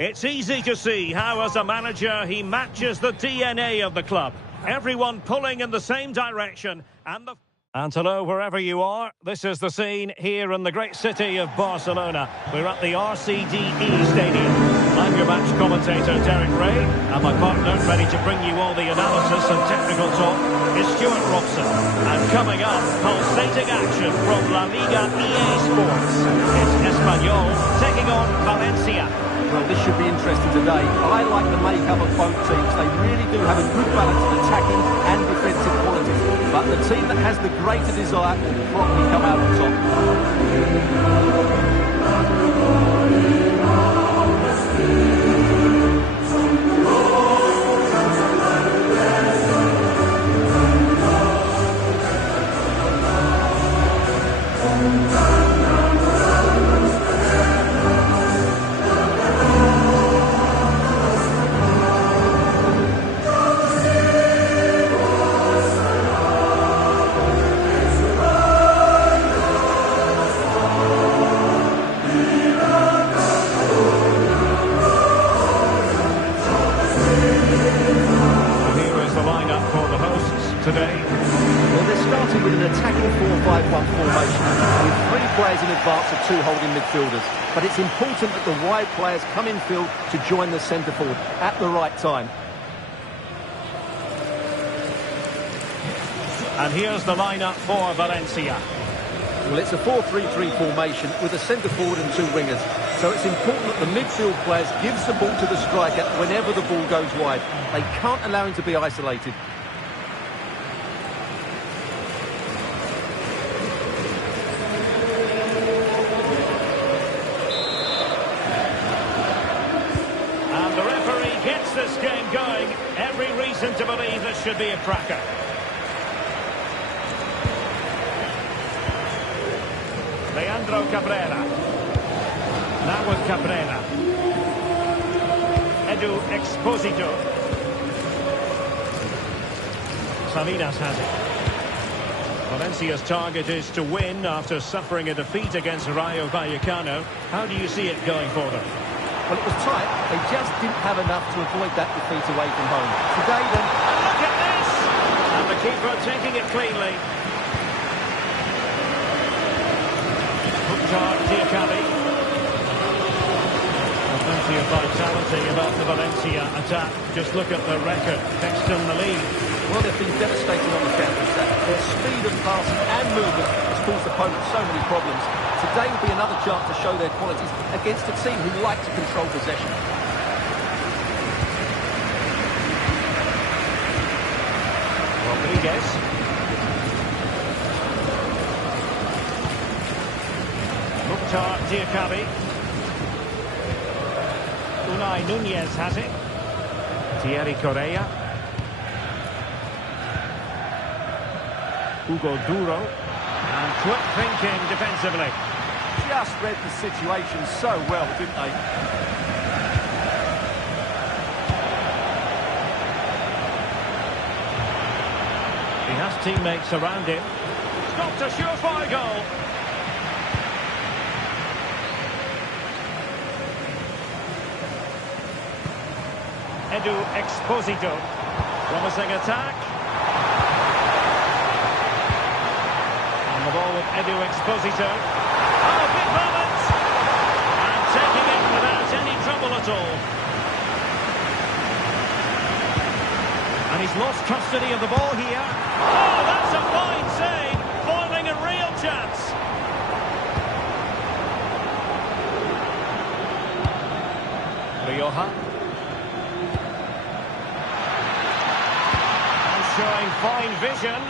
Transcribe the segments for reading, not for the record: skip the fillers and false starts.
It's easy to see how, as a manager, he matches the DNA of the club. Everyone pulling in the same direction, And hello, wherever you are. This is the scene here in the great city of Barcelona. We're at the RCDE Stadium. I'm your match commentator, Derek Ray, and my partner, ready to bring you all the analysis and technical talk, is Stuart Robson. And coming up, pulsating action from La Liga EA Sports. It's Espanyol taking on Valencia. Well, this should be interesting today. I like the makeup of both teams. They really do have a good balance of attacking and defensive qualities. But the team that has the greater desire will probably come out on top. Today? Well, they're starting with an attacking 4-5-1 formation with 3 players in advance of 2 holding midfielders. But it's important that the wide players come in field to join the centre forward at the right time. And here's the lineup for Valencia. Well, it's a 4-3-3 formation with a centre forward and 2 wingers. So it's important that the midfield players give support to the striker whenever the ball goes wide. They can't allow him to be isolated. This game going, every reason to believe this should be a cracker. Leandro Cabrera. Now with Cabrera. Edu Exposito. Salinas has it. Valencia's target is to win after suffering a defeat against Rayo Vallecano. How do you see it going for them? Well, it was tight. They just didn't have enough to avoid that defeat away from home. Today, then... And look at this! And the keeper taking it cleanly. Mukhtar Diakabi. Plenty of vitality about the Valencia attack. Just look at the record. Next in the lead. Well, they've been devastating on the counter-attack. Their speed of passing and movement has caused opponents so many problems. Today will be another chance to show their qualities against a team who like to control possession. Rodriguez. Mukhtar Diakabi. Unai Nunez has it. Thierry Correa. Hugo Duro. And quick thinking defensively. Just read the situation so well, didn't they? He has teammates around him. Stopped a surefire goal. Edu Exposito. Promising attack. And the ball with Edu Exposito. Oh, big moment! And taking it without any trouble at all. And he's lost custody of the ball here. Oh, that's a fine save! Foiling a real chance. Rioja. And showing fine vision.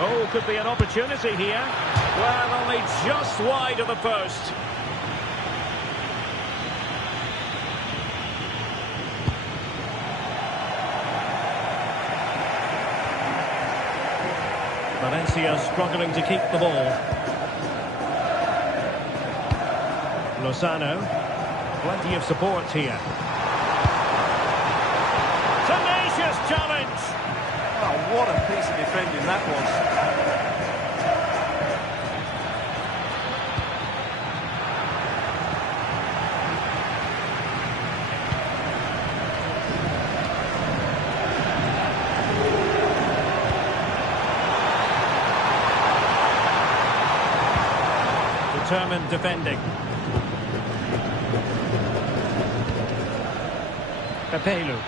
Oh, could be an opportunity here. Well, only just wide of the post. Valencia struggling to keep the ball. Lozano. Plenty of support here. Tenacious challenge. Oh, what a piece of defending that was. Determined defending. Pepelu.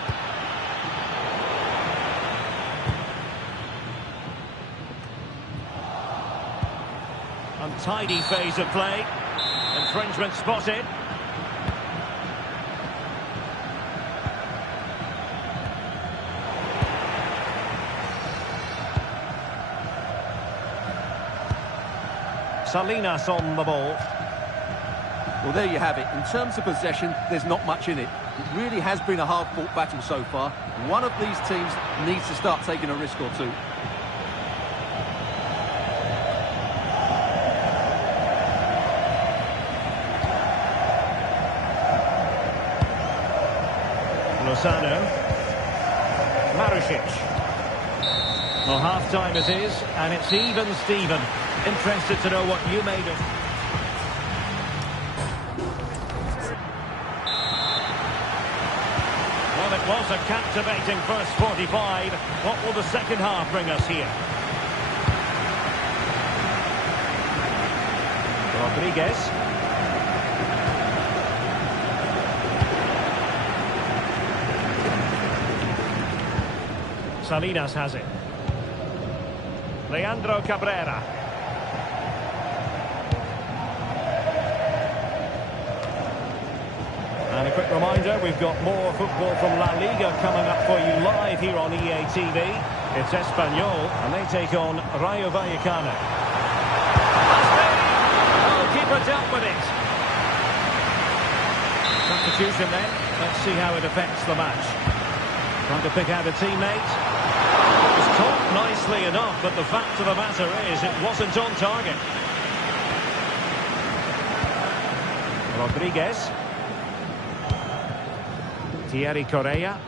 Untidy phase of play. Infringement spotted. Salinas on the ball. Well, there you have it. In terms of possession, there's not much in it. It really has been a hard-fought battle so far. One of these teams needs to start taking a risk or two. Lozano. Marusic. Well, half-time it is, and it's even Steven. Interested to know what you made of. Well, it was a captivating first 45. What will the second half bring us here? Rodriguez. Salinas has it. Leandro Cabrera. And a quick reminder, we've got more football from La Liga coming up for you live here on EA TV. It's Espanyol, and they take on Rayo Vallecano. Goalkeeper dealt with it. Substitution then. Let's see how it affects the match. Trying to pick out a teammate. It was caught nicely enough, but the fact of the matter is it wasn't on target. Rodriguez. Thierry Correa.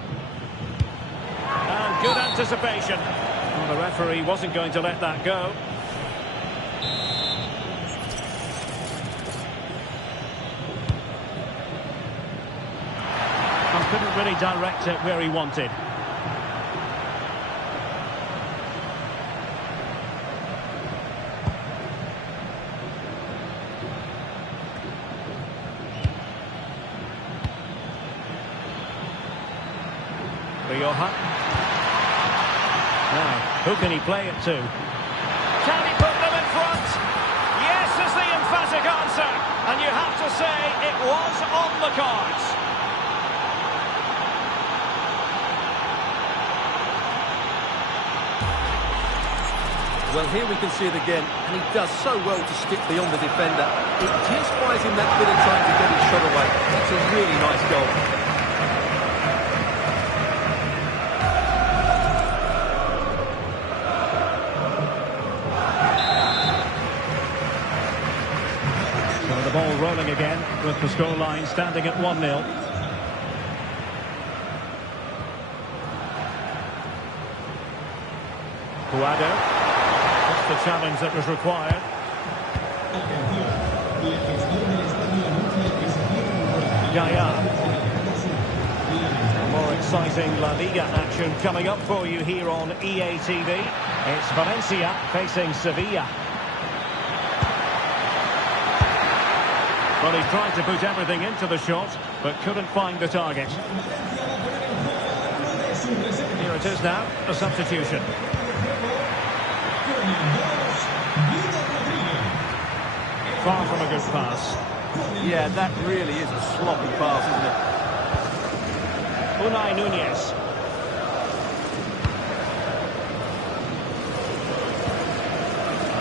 And good anticipation. Well, the referee wasn't going to let that go. And couldn't really direct it where he wanted. Now, who can he play it to? Can he put them in front? Yes is the emphatic answer. And you have to say it was on the cards. Well, here we can see it again, and he does so well to stick beyond the defender. It just buys him that bit of time to get his shot away. That's a really nice goal. Ball rolling again with the scoreline standing at 1-0. Guado. That's the challenge that was required. Yaya. More exciting La Liga action coming up for you here on EA TV. It's Valencia facing Sevilla. Well, he tried to put everything into the shot, but couldn't find the target. Here it is now, a substitution. Far from a good pass. Yeah, that really is a sloppy pass, isn't it? Unai Nunez.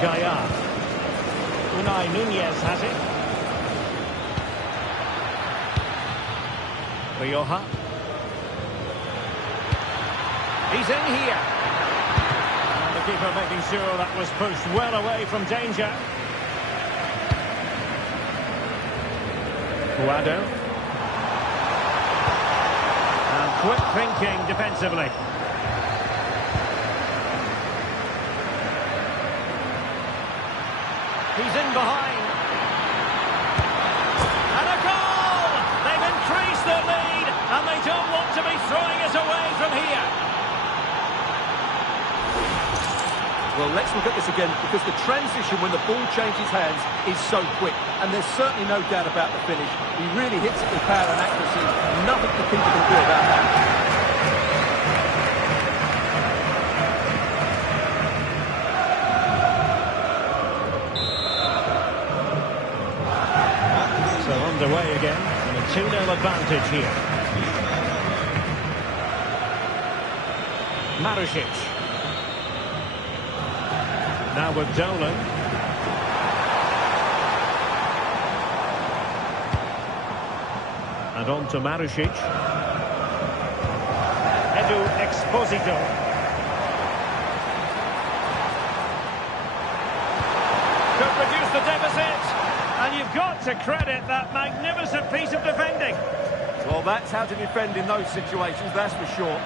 Gaia. Unai Nunez has it. Rioja. He's in here. And the goalkeeper making sure that was pushed well away from danger. Guado. And quick thinking defensively. He's in behind. And a goal! They've increased their lead, and they don't want to be throwing it away from here. Well, let's look at this again, because the transition when the ball changes hands is so quick, and there's certainly no doubt about the finish. He really hits it with power and accuracy. Nothing the keeper can do about that. So underway again, and a 2-0 advantage here. Marusic. Now with Dolan. And on to Marusic. Edu Exposito. Could reduce the deficit. And you've got to credit that magnificent piece of defending. Well, that's how to defend in those situations, that's for sure.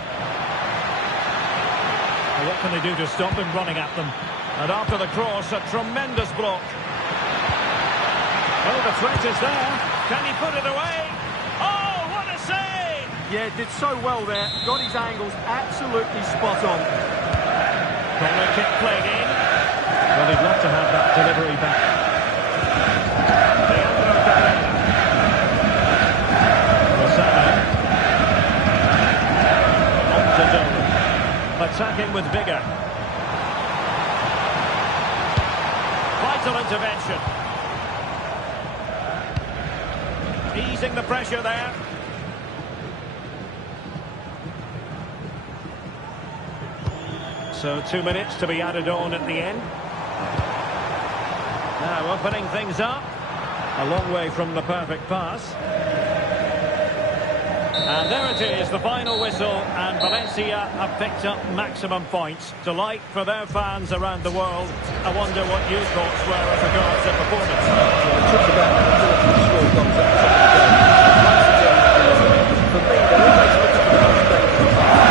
Well, what can they do to stop him running at them? And after the cross, a tremendous block. Oh, the threat is there. Can he put it away? Oh, what a save! Yeah, did so well there. Got his angles absolutely spot on. Corner kick played in. Well, he'd love to have that delivery back. Leandro Carrera. Rosano. On to Dolan. Attacking with vigour. Vital intervention. Easing the pressure there. So 2 minutes to be added on at the end. Now opening things up. A long way from the perfect pass. And there it is, the final whistle, and Valencia have picked up maximum points. Delight for their fans around the world. I wonder what your thoughts were as regards their performance. Well, talk about the ability to score goals at the top of the game. For me, they're always looking for the most dangerous pass.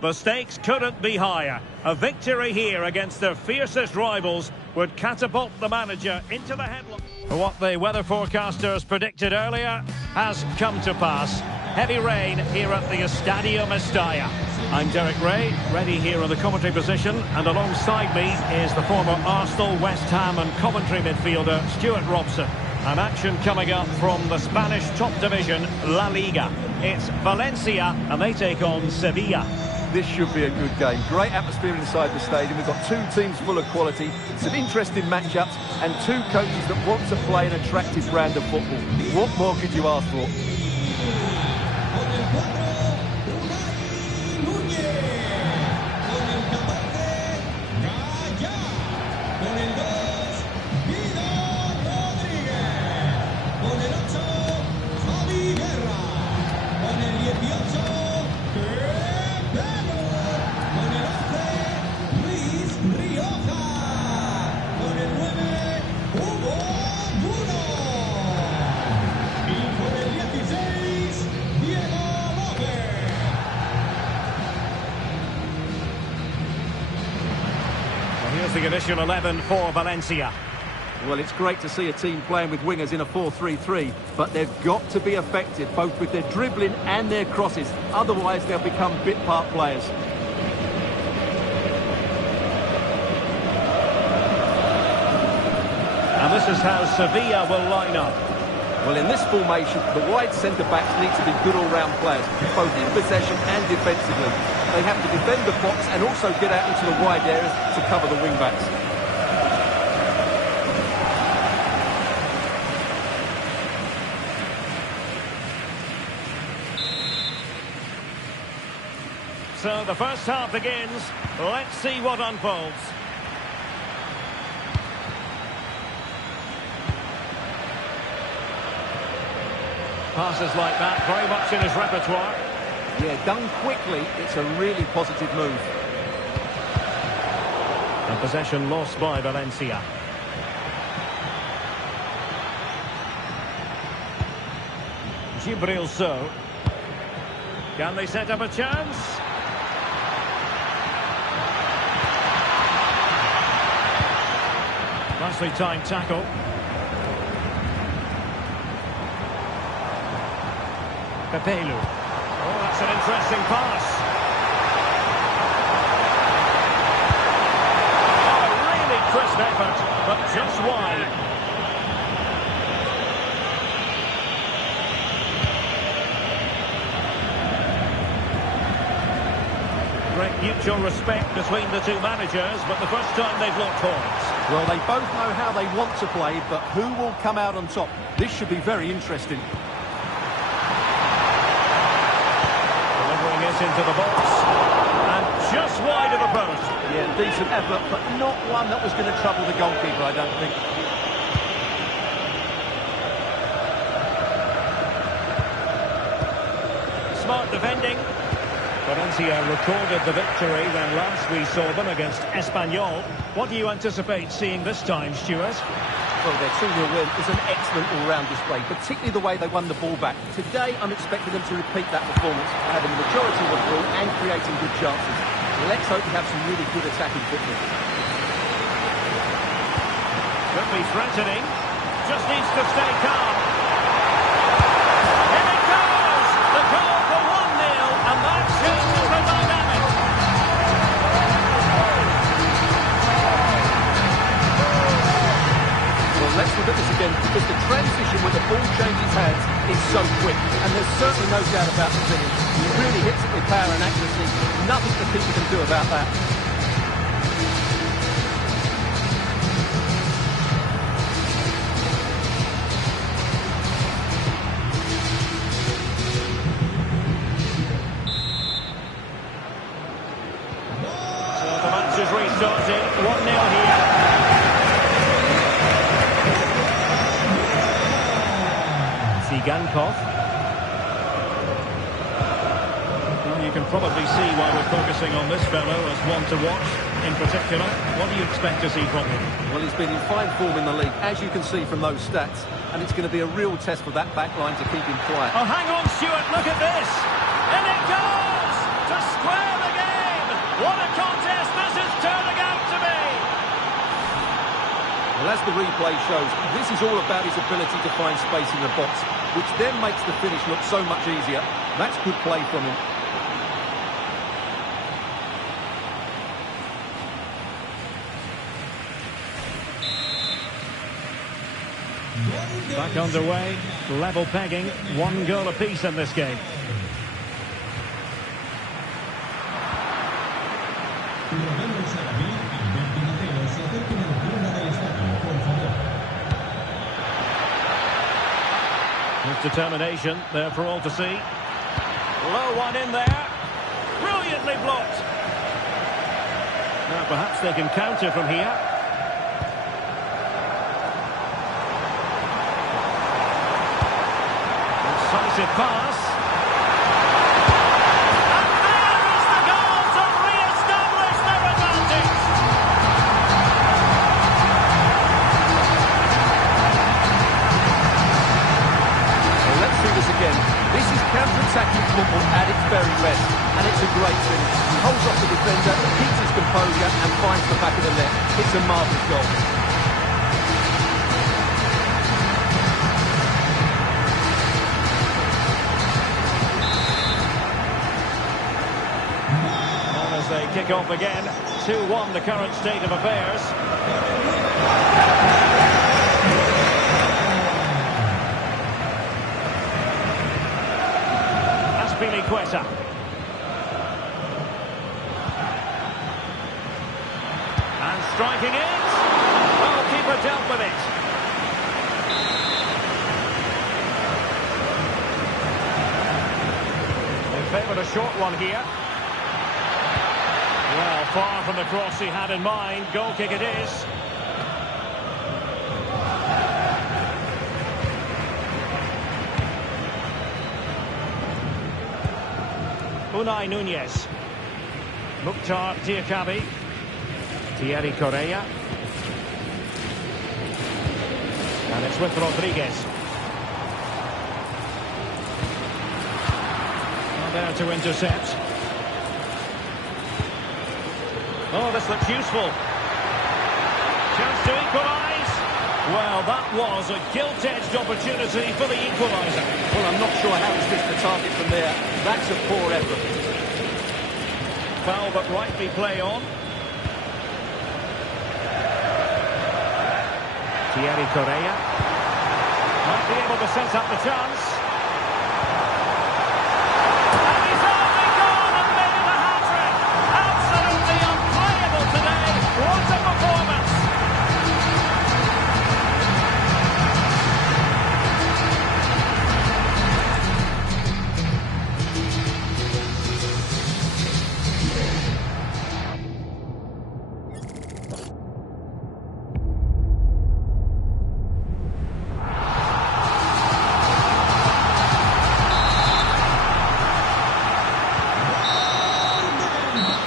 The stakes couldn't be higher. A victory here against their fiercest rivals would catapult the manager into the headline. What the weather forecasters predicted earlier has come to pass. Heavy rain here at the Estadio Mestalla. I'm Derek Ray, ready here in the commentary position, and alongside me is the former Arsenal, West Ham and Coventry midfielder Stuart Robson. And action coming up from the Spanish top division, La Liga. It's Valencia and they take on Sevilla. This should be a good game. Great atmosphere inside the stadium. We've got two teams full of quality, some interesting matchups, and two coaches that want to play an attractive brand of football. What more could you ask for? Here's the initial 11 for Valencia. Well, it's great to see a team playing with wingers in a 4-3-3, but they've got to be effective, both with their dribbling and their crosses. Otherwise, they'll become bit-part players. And this is how Sevilla will line up. Well, in this formation, the wide centre-backs need to be good all-round players, both in possession and defensively. They have to defend the box and also get out into the wide areas to cover the wing-backs. So the first half begins. Let's see what unfolds. Passes like that, very much in his repertoire. Yeah, done quickly, it's a really positive move. And possession lost by Valencia. Gibril So. Can they set up a chance? Nicely timed tackle. Pepelu. Oh, that's an interesting pass. Oh, really crisp effort, but just wide. Great mutual respect between the two managers, but the first time they've locked horns. Well, they both know how they want to play, but who will come out on top? This should be very interesting. Delivering it into the box. And just wide of the post. Yeah, decent effort, but not one that was going to trouble the goalkeeper, I don't think. Smart defending. Valencia recorded the victory when last we saw them against Espanyol. What do you anticipate seeing this time, Stuart? Well, their 2-0 win is an excellent all-round display, particularly the way they won the ball back. Today, I'm expecting them to repeat that performance, having the majority of the ball and creating good chances. Let's hope we have some really good attacking football. Could be threatening. Just needs to stay calm. Here it goes! The goal for 1-0, and that changes the dynamic. Well, let's look at this again, because the transition when the ball changes hands is so quick, and there's certainly no doubt about the finish. He really hits it with power and accuracy. Nothing the keeper can do about that. Is restarting, 1-0 here. Zigankov. Well, you can probably see why we're focusing on this fellow as one to watch. In particular, what do you expect to see from him? Well, he's been in fine form in the league, as you can see from those stats, and it's going to be a real test for that back line to keep him quiet. Oh, hang on, Stuart, look at this! And it goes! To square the game! What a contest this is turning out to be! Well, as the replay shows, this is all about his ability to find space in the box, which then makes the finish look so much easier. That's good play from him. Back underway, level pegging, 1 goal apiece in this game. With determination there for all to see. Low one in there. Brilliantly blocked. Now perhaps they can counter from here. Decisive pass. And there is the goal to re-establish their advantage. Well, let's see this again. This is counter-attacking football at its very best, and it's a great finish. He holds off the defender, keeps his composure and finds the back of the net. It's a marvellous goal. As they kick off again, 2-1 the current state of affairs. Aspilicueta. And striking it. Well, keeper dealt with it. They favoured a short one here. Well, far from the cross he had in mind. Goal kick it is. Unai Nunez. Mukhtar Diakabi. Thierry Correa. And it's with Rodriguez. Well, there to intercept. Oh, this looks useful. Chance to equalise. Well, that was a gilt-edged opportunity for the equaliser. Well, I'm not sure how he's missed the target from there. That's a poor effort. Foul but rightly play on. Thierry Correa. Might be able to set up the chance. And he's only gone and made the hat-trick. Absolutely unplayable today. What a performance.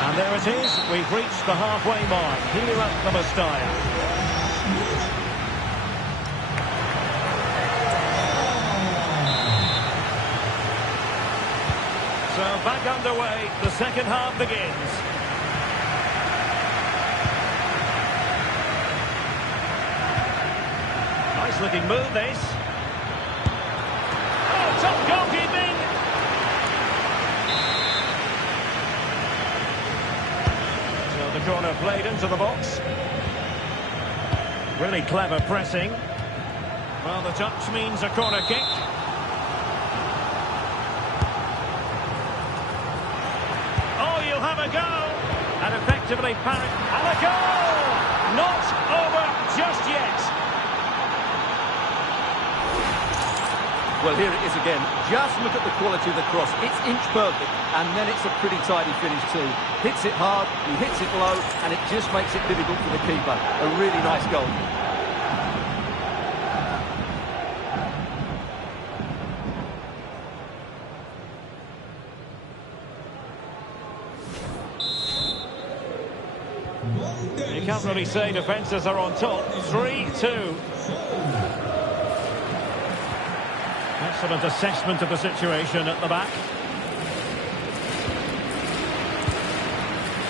And there it is, we've reached the halfway mark here at the Mestalla. So back underway, the second half begins. Nice looking move this. Oh, top goalkeeping! The corner played into the box. Really clever pressing. Well, the touch means a corner kick. Oh, you'll have a go. And effectively parried. And a goal! Not over just yet. Well, here it is again. Just look at the quality of the cross. It's inch perfect, and then it's a pretty tidy finish too. Hits it hard, he hits it low, and it just makes it difficult for the keeper. A really nice goal. You can't really say defences are on top. 3-2. Excellent assessment of the situation at the back.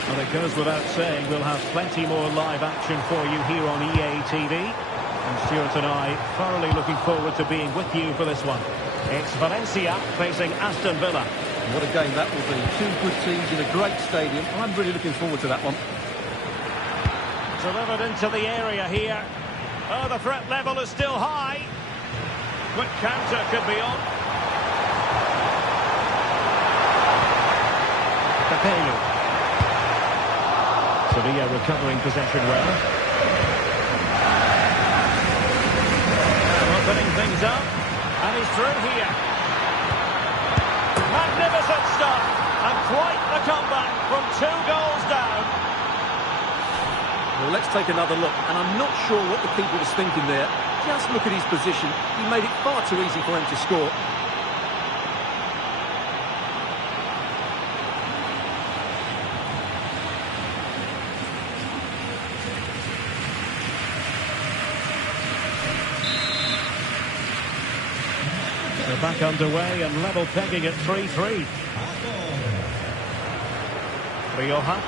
Well, it goes without saying we'll have plenty more live action for you here on EA TV. And Stuart and I thoroughly looking forward to being with you for this one. It's Valencia facing Aston Villa. What a game that will be. Two good teams in a great stadium. I'm really looking forward to that one. Delivered into the area here. Oh, the threat level is still high. Quick counter could be on. Capello. Sevilla recovering possession well. Opening things up. And he's through here. Magnificent stuff. And quite the comeback from 2 goals down. Well, let's take another look. And I'm not sure what the keeper was thinking there. Just look at his position. He made it far too easy for him to score. They're back underway and level pegging at 3-3. Rioja.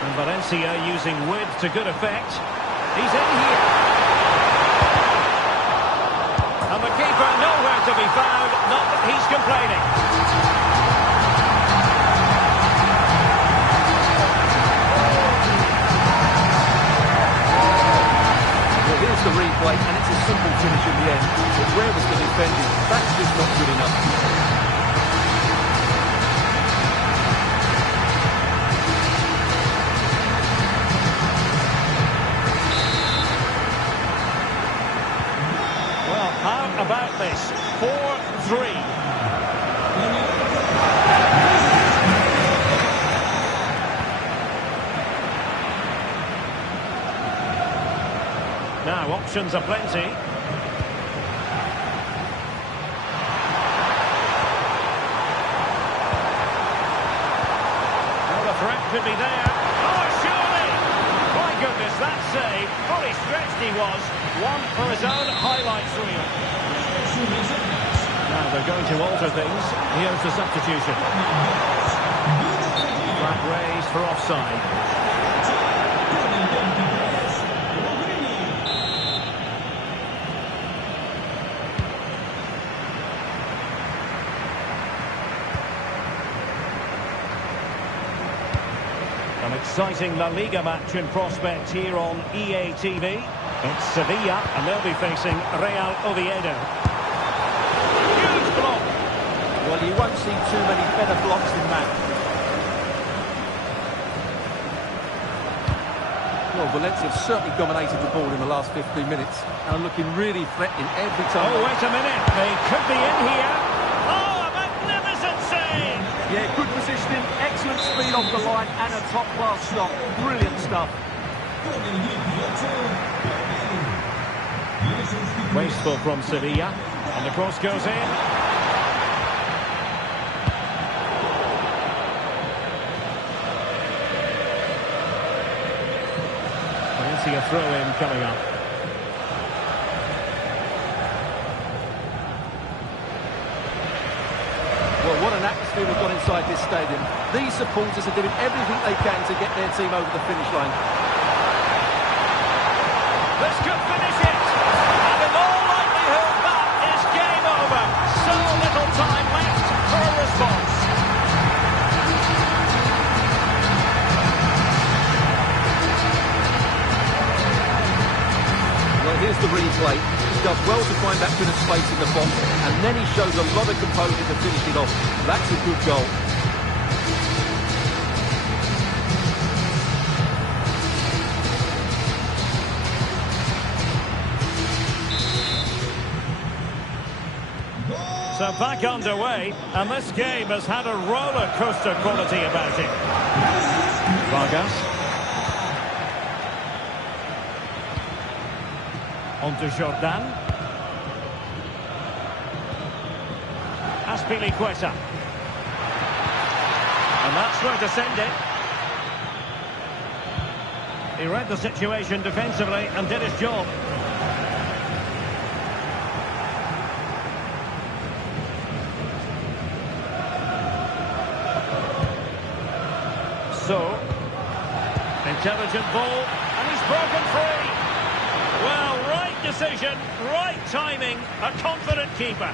And Valencia using width to good effect. He's in here. And the keeper nowhere to be found. Not that he's complaining. Well, here's the replay, and it's a simple finish in the end. But where was the defending? That's just not good enough. How about this? 4-3. Now, options are plenty. Well, the threat could be there. Oh, surely! My goodness, that save. Fully stretched he was. One for his own highlights reel. Now they're going to alter things. Here's the substitution. Flag raised for offside. An exciting La Liga match in prospect here on EA TV. It's Sevilla, and they'll be facing Real Oviedo. Huge block. Well, you won't see too many better blocks than that. Well, Valencia have certainly dominated the ball in the last 15 minutes and are looking really threatening every time. Oh, wait a minute. They could be in here. Oh, a magnificent save. Yeah, good positioning, excellent speed off the line, and a top-class stop. Brilliant stuff. Wasteful from Sevilla, and the cross goes in. Valencia throw-in coming up. Well, what an atmosphere we've got inside this stadium. These supporters are doing everything they can to get their team over the finish line. This could finish it. And in all likelihood, that is game over. So little time left for a response. Well, here's the replay. He does well to find that bit of space in the box, and then he shows a lot of composure to finish it off. That's a good goal. So back underway, and this game has had a roller coaster quality about it. Vargas. On to Jordan. Azpilicueta. And that's where to send it. He read the situation defensively and did his job. So, intelligent ball, and he's broken free. Well, right decision, right timing, a confident keeper.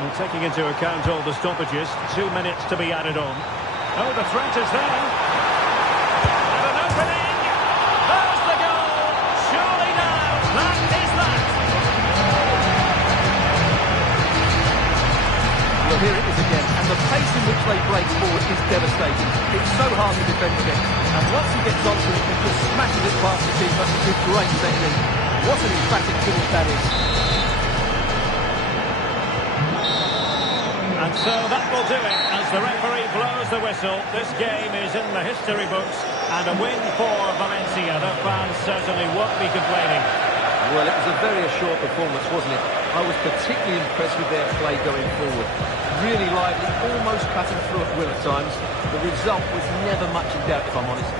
Well, taking into account all the stoppages, 2 minutes to be added on. Oh, the threat is there. And an opening. There's the goal. Surely now, that is that. Well, here it is again, and the pace in which they break forward is devastating. It's so hard to defend against, and once he gets onto it, he just smashes it past the keeper with great technique. What an emphatic finish that is. And so that will do it as the referee blows the whistle. This game is in the history books, and a win for Valencia. The fans certainly won't be complaining. Well, it was a very assured performance, wasn't it? I was particularly impressed with their play going forward. Really lively, almost cutting through at will at times. The result was never much in doubt, if I'm honest.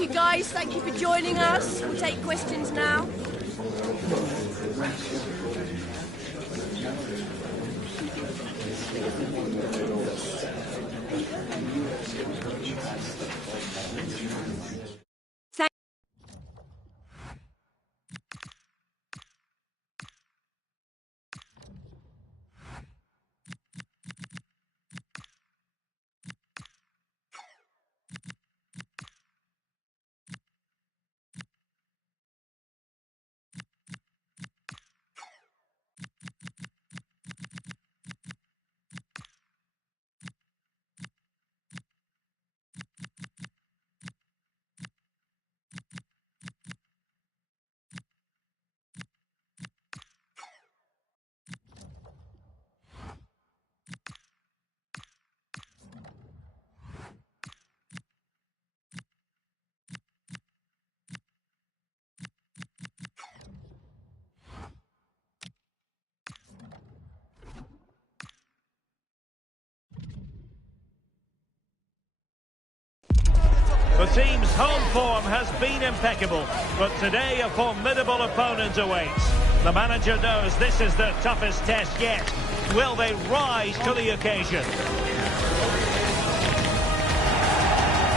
you guys, thank you for joining us. We'll take questions now. The team's home form has been impeccable, but today a formidable opponent awaits. The manager knows this is their toughest test yet. Will they rise to the occasion?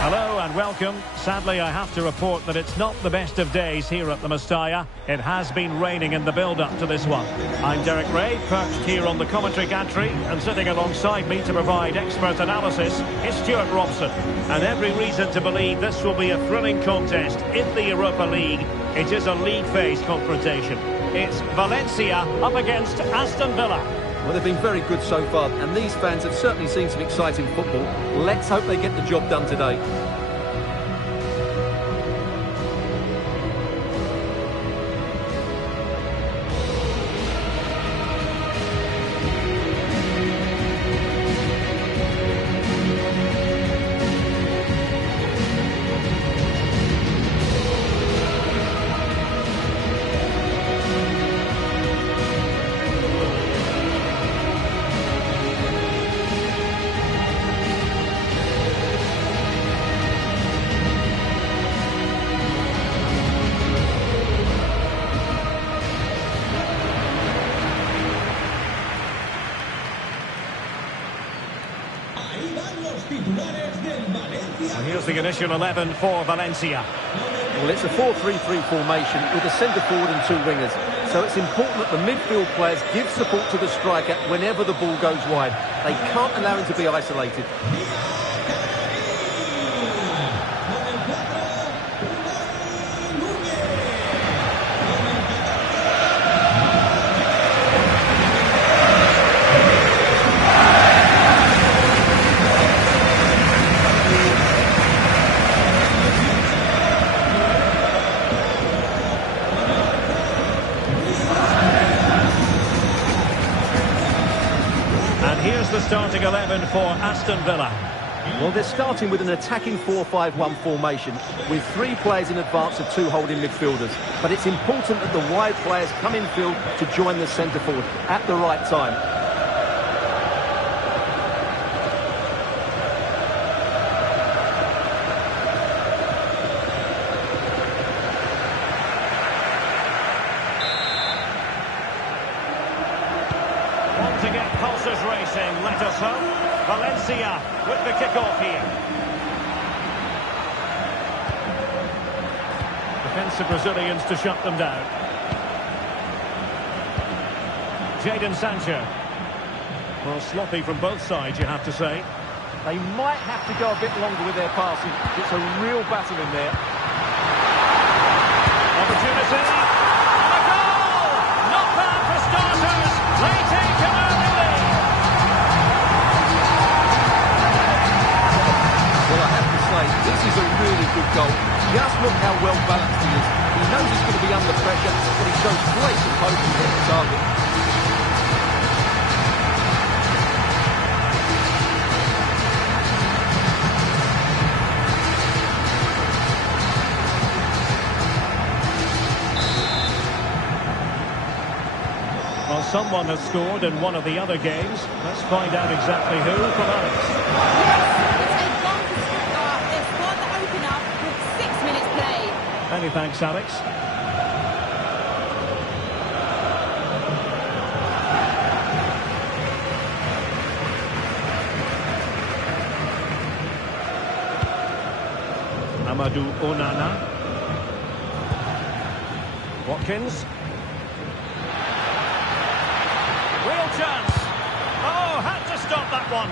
Hello and welcome. Sadly, I have to report that it's not the best of days here at the Mestalla. It has been raining in the build-up to this one. I'm Derek Ray, perched here on the commentary gantry, and sitting alongside me to provide expert analysis is Stuart Robson. And every reason to believe this will be a thrilling contest in the Europa League. It is a league phase confrontation. It's Valencia up against Aston Villa. Well, they've been very good so far, and these fans have certainly seen some exciting football. Let's hope they get the job done today. And here's the initial 11 for Valencia. Well, it's a 4-3-3 formation with a centre forward and two wingers. So it's important that the midfield players give support to the striker whenever the ball goes wide. They can't allow him to be isolated. Here's the starting 11 for Aston Villa. Well, they're starting with an attacking 4-5-1 formation with three players in advance of two holding midfielders. But it's important that the wide players come in field to join the centre forward at the right time. To get pulses racing, let us hope. Valencia with the kick-off here. Defensive Brazilians to shut them down. Jadon Sancho. Well, sloppy from both sides, you have to say. They might have to go a bit longer with their passing. It's a real battle in there. Opportunity. And a goal! Not bad for starters. They take an early lead. Well, I have to say, this is a really good goal. Just look how well balanced he is. He knows he's going to be under pressure, but he shows great composure to hit the target. Well, someone has scored in one of the other games. Let's find out exactly who from Alex. Yes, it's a goal for Stuttgart. Their squad that open up with 6 minutes Many thanks, Alex. Amadou Onana. Watkins. Real chance. Oh, had to stop that one.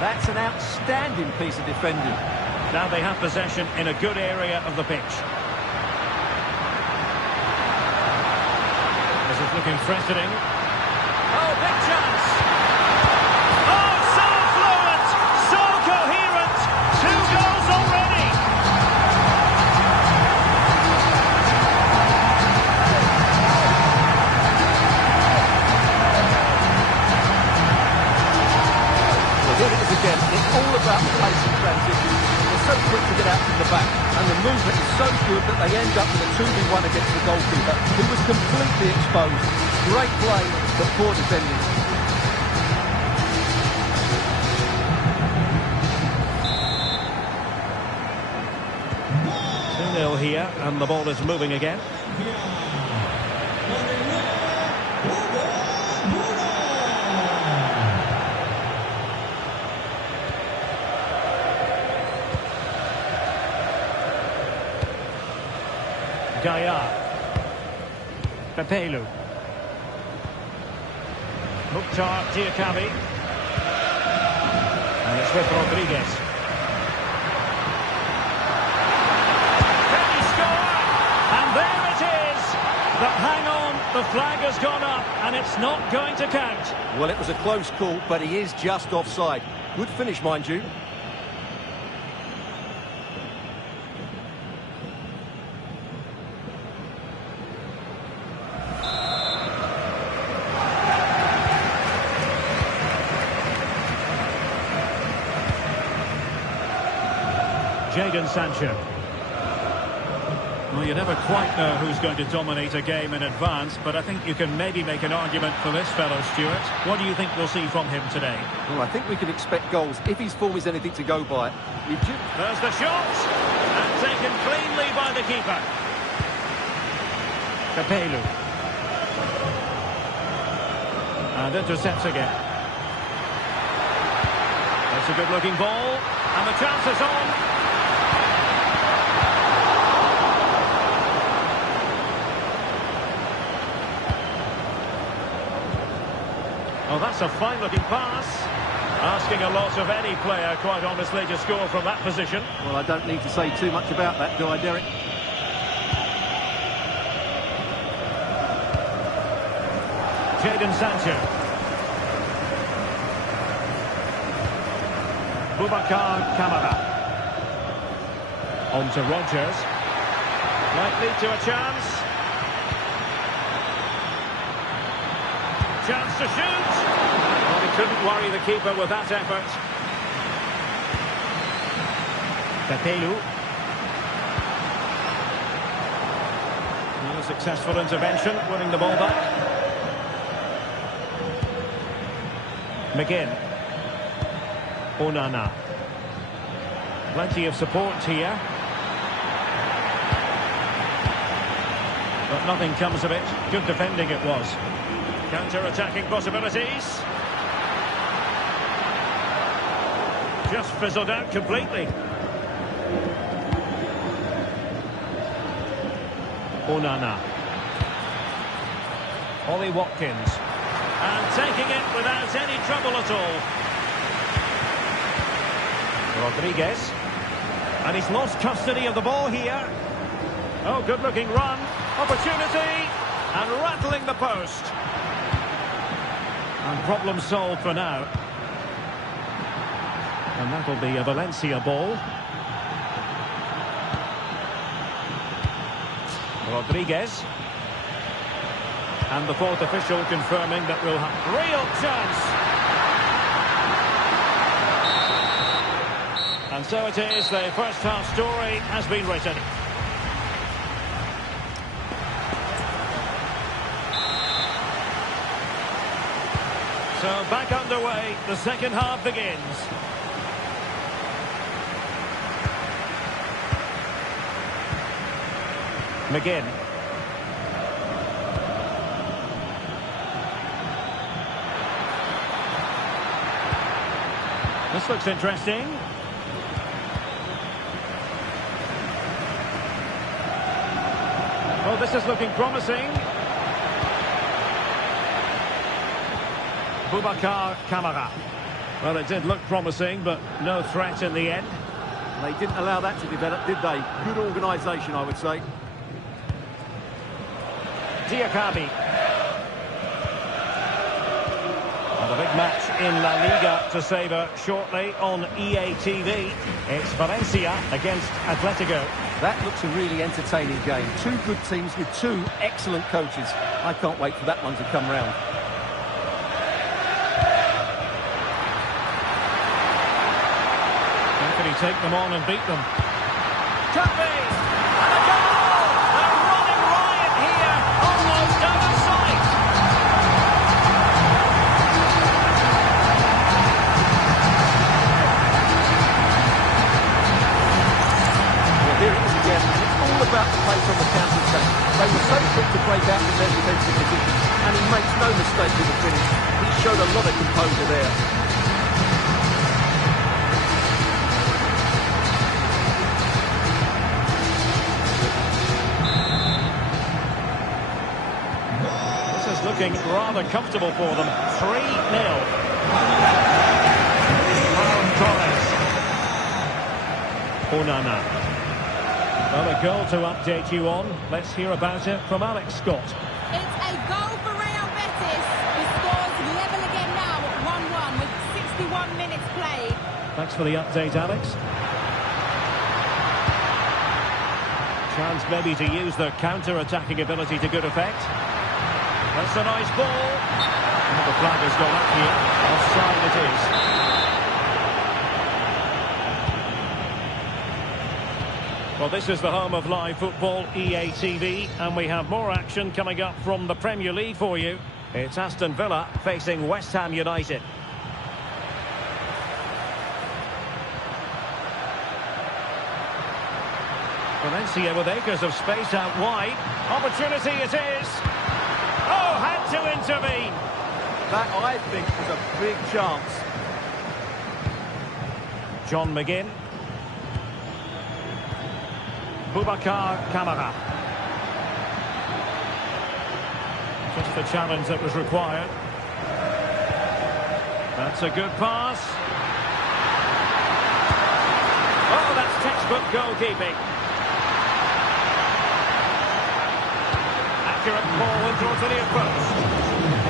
That's an outstanding piece of defending. Now they have possession in a good area of the pitch. This is looking threatening. Oh, big chance. Oh, so fluent, so coherent. 2 goals already. Here it is again. It's all about the pace and transition. They're so quick to get out from the back, and the movement is so good that they end up with a 2v1 against the goalkeeper, who was completely exposed. Great play, but poor defending. 2-0 here, and the ball is moving again. Gaia. Pepelu. Mukhtar Diakabi. And it's with Rodriguez. Can he score? And there it is! But hang on, the flag has gone up and it's not going to count. Well, it was a close call, but he is just offside. Good finish, mind you. Jadon Sancho. Well, you never quite know who's going to dominate a game in advance, but I think you can maybe make an argument for this fellow, Stuart. What do you think we'll see from him today? Well, I think we can expect goals if his form is anything to go by. There's the shot, and taken cleanly by the keeper. Capello. And intercepts again. That's a good-looking ball, and the chance is on. Oh, that's a fine-looking pass. Asking a lot of any player, quite honestly, to score from that position. Well, I don't need to say too much about that, do I, Derek? Jadon Sancho. Boubacar Kamara. On to Rodgers. Might lead to a chance. Chance to shoot. Well, he couldn't worry the keeper with that effort. Pepelu. A successful intervention, winning the ball back. McGinn. Onana. Plenty of support here. But nothing comes of it. Good defending it was. Counter-attacking possibilities. Just fizzled out completely. Onana. Ollie Watkins. And taking it without any trouble at all. Rodriguez. And he's lost custody of the ball here. Oh, good-looking run. Opportunity. And rattling the post. And problem solved for now. And that'll be a Valencia ball. Rodriguez. And the fourth official confirming that we'll have real chance. And so it is, the first half story has been written. So back underway, the second half begins. McGinn. This looks interesting. Oh, this is looking promising. Boubacar Kamara. Well, it did look promising, but no threat in the end. They didn't allow that to develop, did they? Good organisation, I would say. Diakabi. And a big match in La Liga to savour shortly on EA TV. It's Valencia against Atletico. That looks a really entertaining game. Two good teams with two excellent coaches. I can't wait for that one to come round. How can he take them on and beat them? Could be! And a goal! They're running riot here, almost out of sight! Well, here it is again. It's all about the pace on the counter-attack. They were so quick to break out in their defensive position, and he makes no mistake with the finish. He showed a lot of composure there. Looking rather comfortable for them. 3-0. Torres. Onana. Well, a goal to update you on. Let's hear about it from Alex Scott. It's a goal for Real Betis. The score's level again now at 1-1 with 61 minutes played. Thanks for the update, Alex. Chance maybe to use their counter-attacking ability to good effect. That's a nice ball. Oh, the flag has gone up here. Offside it is. Well, this is the home of live football, EA TV, and we have more action coming up from the Premier League for you. It's Aston Villa facing West Ham United. Valencia with acres of space out wide. Opportunity it is. Oh, had to intervene. That, I think, was a big chance. John McGinn. Boubacar Kamara. Just the challenge that was required. That's a good pass. Oh, that's textbook goalkeeping. Accurate ball in towards the near post.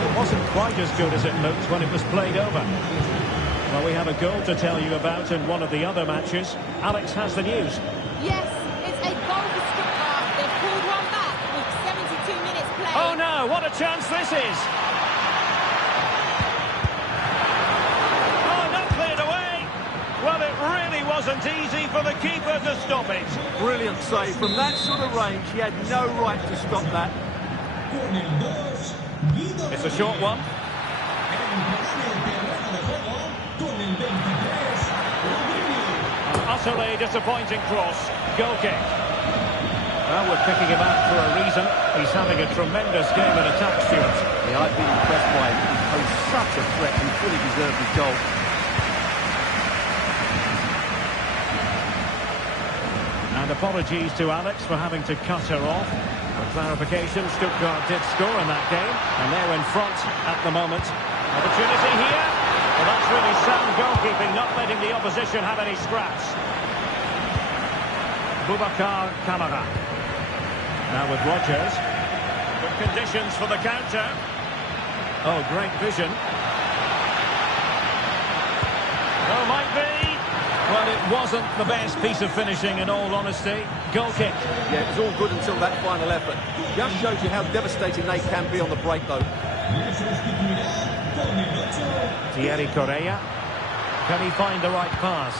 It wasn't quite as good as it looked when it was played over. Well, we have a goal to tell you about in one of the other matches. Alex has the news. Yes, it's a goal for Stuttgart. They've pulled one back with 72 minutes played. Oh no, what a chance this is! Oh, not cleared away! Well, it really wasn't easy for the keeper to stop it. Brilliant save. From that sort of range, he had no right to stop that. It's a short one. An utterly disappointing cross. Goal kick. Well, we're picking him out for a reason. He's having a tremendous game in attack, Stuart. Yeah, I've been impressed by him. He posed such a threat. He fully deserved his goal. And apologies to Alex for having to cut her off. For clarification, Stuttgart did score in that game, and they're in front at the moment. Opportunity here. Well, that's really sound goalkeeping, not letting the opposition have any scraps. Boubacar Kamara. Now with Rodgers. Good conditions for the counter. Oh, great vision. Oh, might be. Well, it wasn't the best piece of finishing, in all honesty. Goal kick. Yeah, it was all good until that final effort. Just shows you how devastating they can be on the break, though. Thierry Correa. Can he find the right pass?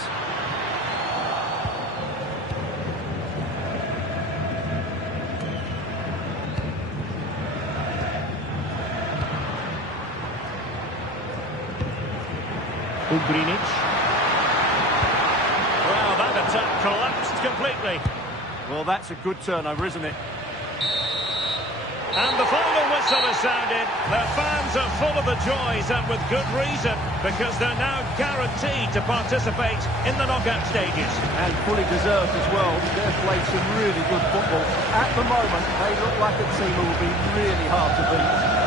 Ugrinic. Well, that attack collapsed completely. Well, that's a good turnover, isn't it? And the final whistle has sounded. Their fans are full of the joys, and with good reason, because they're now guaranteed to participate in the knockout stages. And fully deserved as well. They've played some really good football. At the moment, they look like a team who will be really hard to beat.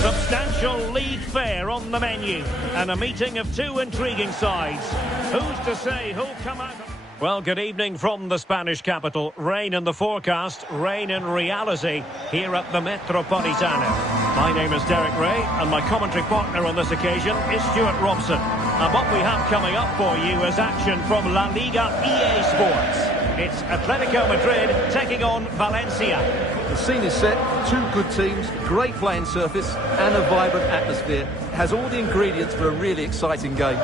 Substantial league fare on the menu, and a meeting of two intriguing sides. Who's to say who'll come out? Well, good evening from the Spanish capital. Rain in the forecast, rain in reality here at the Metropolitano. My name is Derek Ray, and my commentary partner on this occasion is Stuart Robson. And what we have coming up for you is action from La Liga EA Sports. It's Atletico Madrid taking on Valencia. The scene is set, two good teams, great playing surface and a vibrant atmosphere. It has all the ingredients for a really exciting game.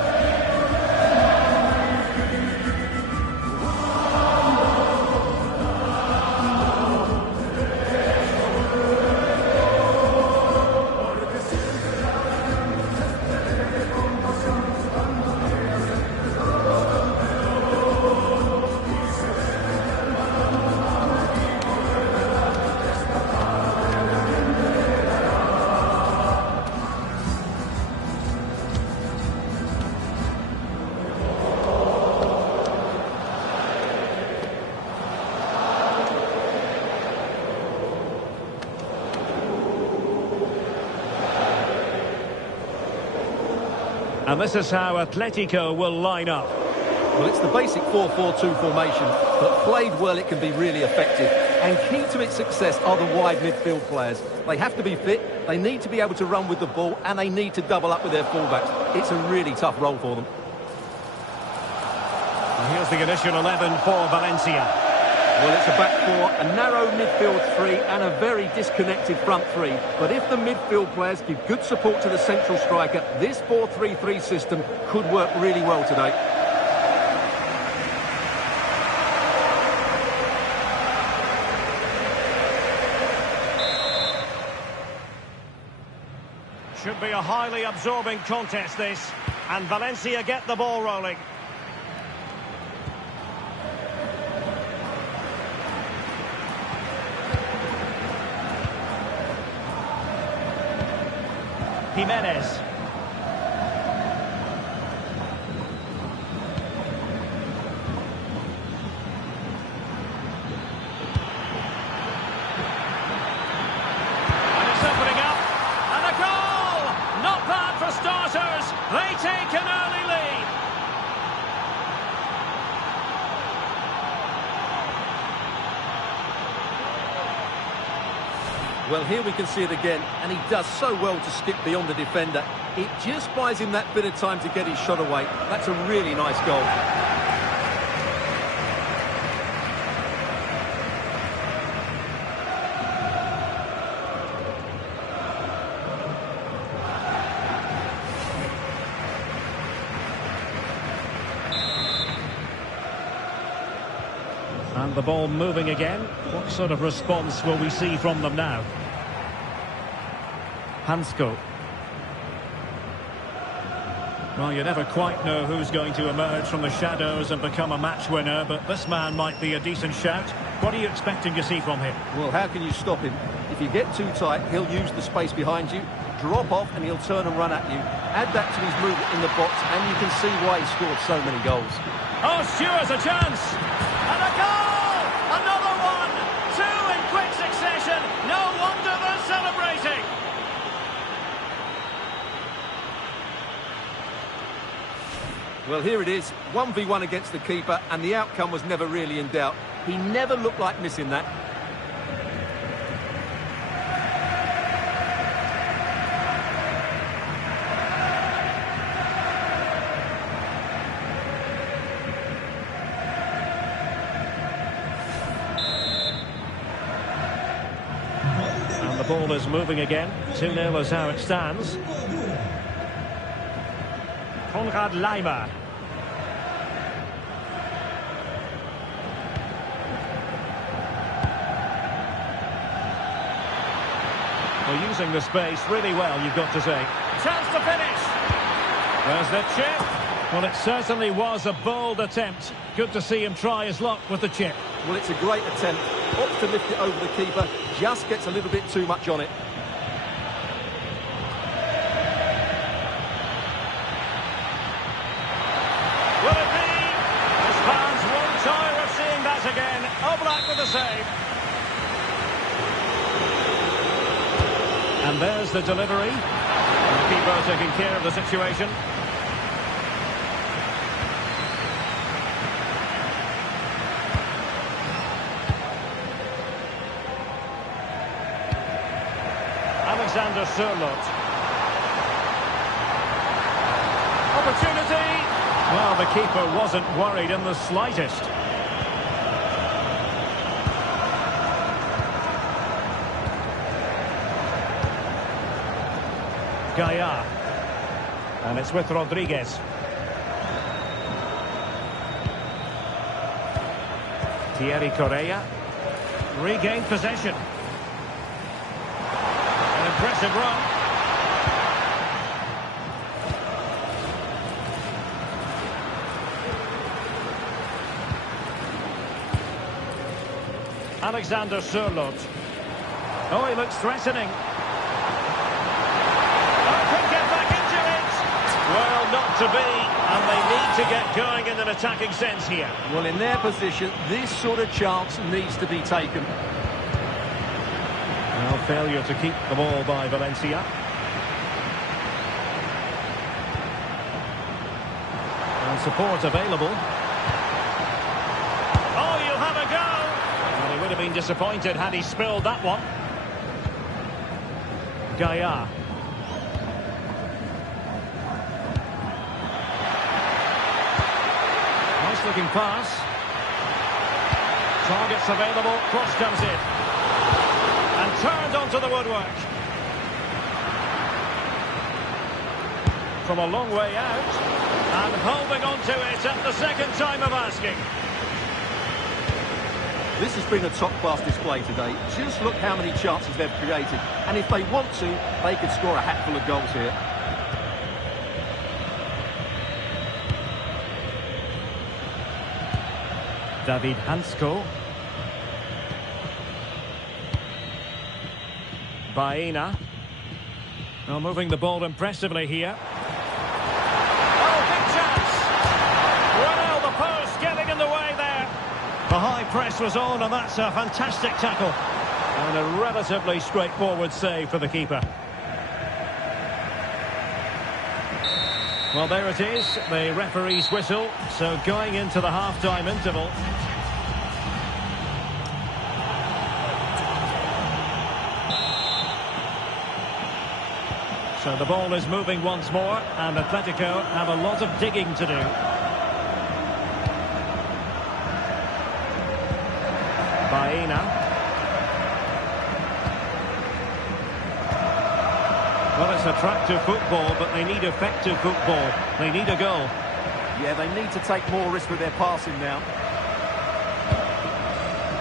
And this is how Atletico will line up. Well, it's the basic 4-4-2 formation, but played well it can be really effective. And key to its success are the wide midfield players. They have to be fit, they need to be able to run with the ball, and they need to double up with their fullbacks. It's a really tough role for them. And here's the initial 11 for Valencia. Well, it's a back four, a narrow midfield three, and a very disconnected front three. But if the midfield players give good support to the central striker, this 4-3-3 system could work really well today. Should be a highly absorbing contest, this. And Valencia get the ball rolling. Jimenez. And it's opening up. And a goal! Not bad for starters. They take an early lead. Well, here we can see it again, and he does so well to skip beyond the defender. It just buys him that bit of time to get his shot away. That's a really nice goal. And the ball moving again. What sort of response will we see from them now? Hansko. Well, you never quite know who's going to emerge from the shadows and become a match winner, but this man might be a decent shout. What are you expecting to see from him? Well, how can you stop him? If you get too tight, he'll use the space behind you, drop off, and he'll turn and run at you. Add that to his movement in the box, and you can see why he scored so many goals. Oh, Stewart's a chance! And a goal! Another one! Two in quick succession! No wonder they're celebrating! Well, here it is, 1v1 against the keeper, and the outcome was never really in doubt. He never looked like missing that. And the ball is moving again. 2-0 is how it stands. Konrad Leimer. We're using the space really well, you've got to say. Chance to finish. There's the chip. Well, it certainly was a bold attempt. Good to see him try his luck with the chip. Well, it's a great attempt. Opts to lift it over the keeper, just gets a little bit too much on it. Will it be? His fans won't tire of seeing that again. Oblak with the save. And there's the delivery. And the keeper taking care of the situation. Alexander Sørloth. Opportunity. Well, the keeper wasn't worried in the slightest. Gaia. And it's with Rodriguez. Thierry Correia. Regained possession. An impressive run. Alexander Sørloth. Oh, he looks threatening. Well, not to be, and they need to get going in an attacking sense here. Well, in their position, this sort of chance needs to be taken. Well, failure to keep the ball by Valencia. And support available. Oh, you'll have a go! Well, he would have been disappointed had he spilled that one. Gaia. Looking pass. Targets available. Cross comes in. And turned onto the woodwork. From a long way out. And holding onto it at the second time of asking. This has been a top-class display today. Just look how many chances they've created. And if they want to, they could score a hatful of goals here. David Hansko. Baena. Well, moving the ball impressively here. Oh, big chance! Well, the post getting in the way there. The high press was on, and that's a fantastic tackle. And a relatively straightforward save for the keeper. Well, there it is, the referee's whistle. So going into the half-time interval. So the ball is moving once more, and Atletico have a lot of digging to do. Baena. Well, it's attractive football, but they need effective football. They need a goal. Yeah, they need to take more risk with their passing now.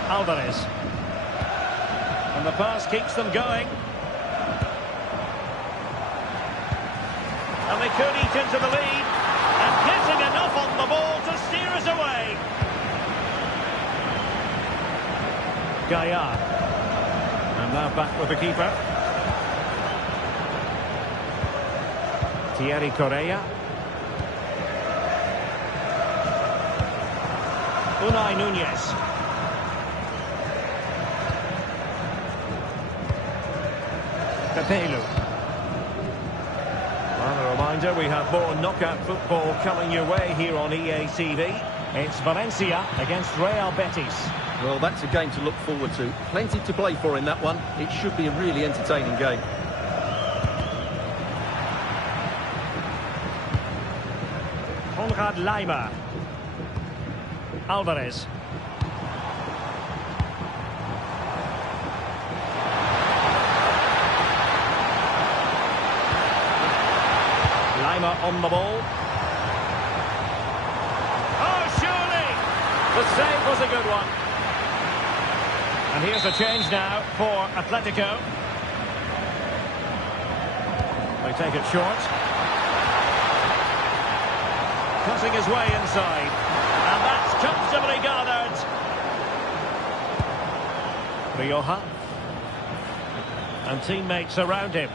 Alvarez. And the pass keeps them going. And they could eat into the lead. And getting enough on the ball to steer us away. Gaia. And now back with the keeper. Thierry Correia. Unai Nunez. Pepelu. Well, a reminder, we have more knockout football coming your way here on EA TV. It's Valencia against Real Betis. Well, that's a game to look forward to. Plenty to play for in that one. It should be a really entertaining game. Konrad Laimer. Alvarez. Laimer on the ball. Oh, surely! The save was a good one. And here's a change now for Atletico. They take it short. Cutting his way inside. And that's comfortably gathered. Rioja. And teammates around him.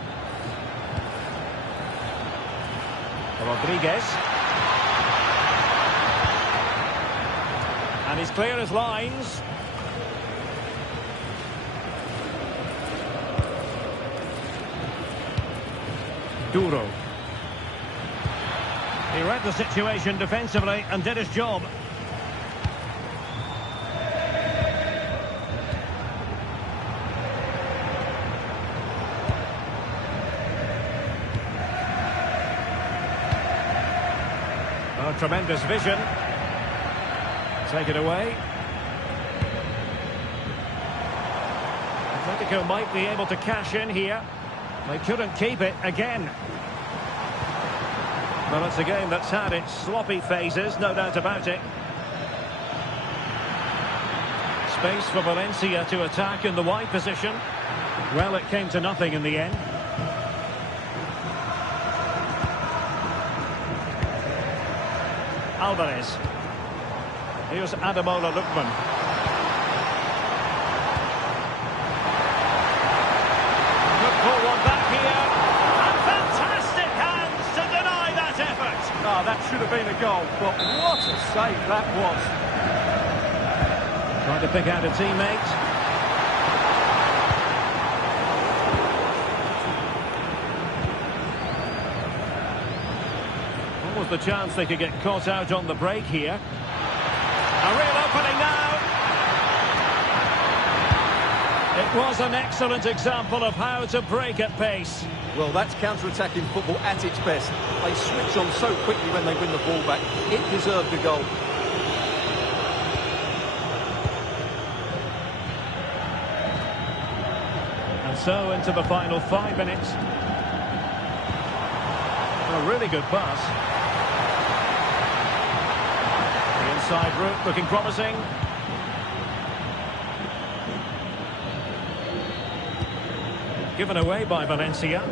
Rodriguez. And he's clear as lines. Duro. He read the situation defensively and did his job. Oh, tremendous vision. Take it away. Atletico might be able to cash in here. They couldn't keep it again. Well, it's a game that's had its sloppy phases, no doubt about it. Space for Valencia to attack in the wide position. Well, it came to nothing in the end. Alvarez. Here's Ademola Lookman. Good forward back here. And fantastic hands to deny that effort. Oh, that should have been a goal, but what a save that was. Trying to pick out a teammate. What was the chance they could get caught out on the break here? A real opening now. It was an excellent example of how to break at pace. Well, that's counter-attacking football at its best. They switch on so quickly when they win the ball back. It deserved a goal. And so into the final 5 minutes. A really good pass. The inside route looking promising. Given away by Valencia.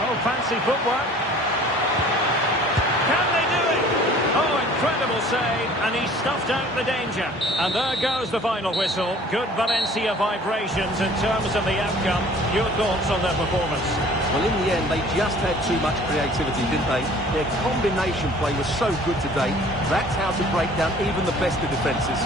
Oh, fancy footwork. Can they do it? Oh, incredible save, and he stuffed out the danger. And there goes the final whistle. Good Valencia vibrations in terms of the outcome. Your thoughts on their performance? Well, in the end, they just had too much creativity, didn't they? Their combination play was so good today. That's how to break down even the best of defences.